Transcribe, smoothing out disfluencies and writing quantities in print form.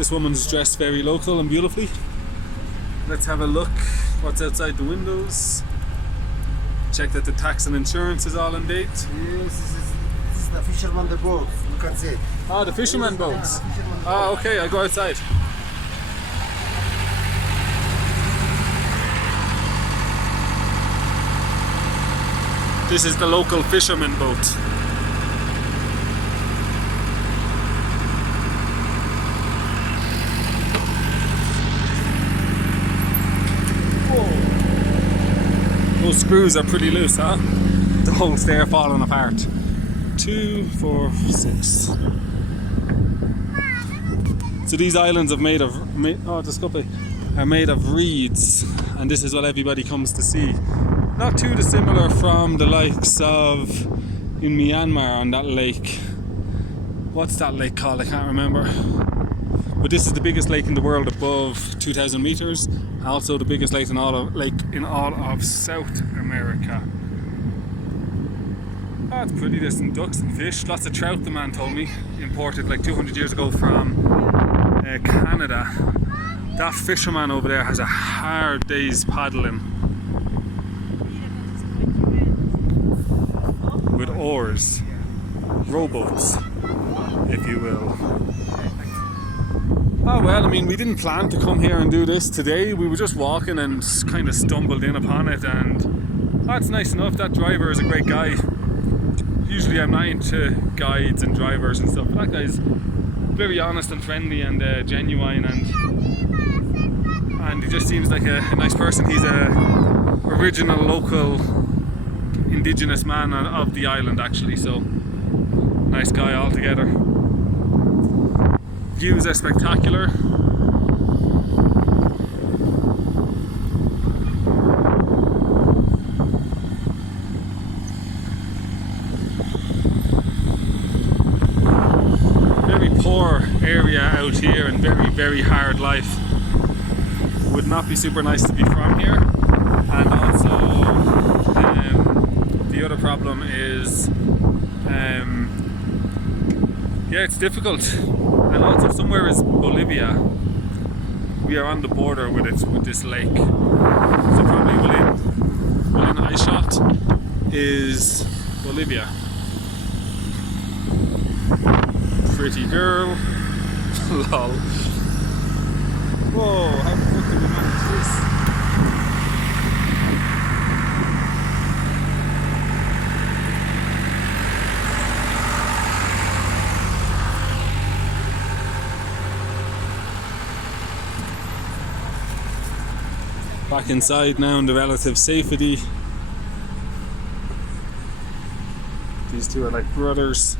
This woman's dressed very local and beautifully. Let's have a look what's outside the windows. Check that the tax and insurance is all in date. Yes, this is the fisherman the boat. Look at it. Ah, the fisherman boats. Ah, okay, I'll go outside. This is the local fisherman boat. Those screws are pretty loose, huh? The holes there falling apart. 2, 4, 6. So these islands are made of reeds, and this is what everybody comes to see. Not too dissimilar from the likes of in Myanmar on that lake. What's that lake called? I can't remember. But this is the biggest lake in the world above 2,000 meters. Also the biggest lake in all of South America. Oh, it's pretty. There's some ducks and fish. Lots of trout, the man told me. Imported like 200 years ago from Canada. That fisherman over there has a hard day's paddling. With oars. Rowboats, if you will. Oh well, I mean, we didn't plan to come here and do this today. We were just walking and kind of stumbled in upon it, and that's nice enough. That driver is a great guy. Usually I'm not into guides and drivers and stuff, but that guy's very honest and friendly and genuine, and he just seems like a nice person. He's a original local indigenous man of the island actually, so nice guy altogether. Views are spectacular. Very poor area out here and very hard life. Would not be super nice to be from here. And also the other problem is yeah, it's difficult. And also somewhere is Bolivia. We are on the border with this lake. So probably within eye shot is Bolivia. Pretty girl. Lol. Whoa, how the fuck did we manage this? Back inside now in the relative safety. These two are like brothers.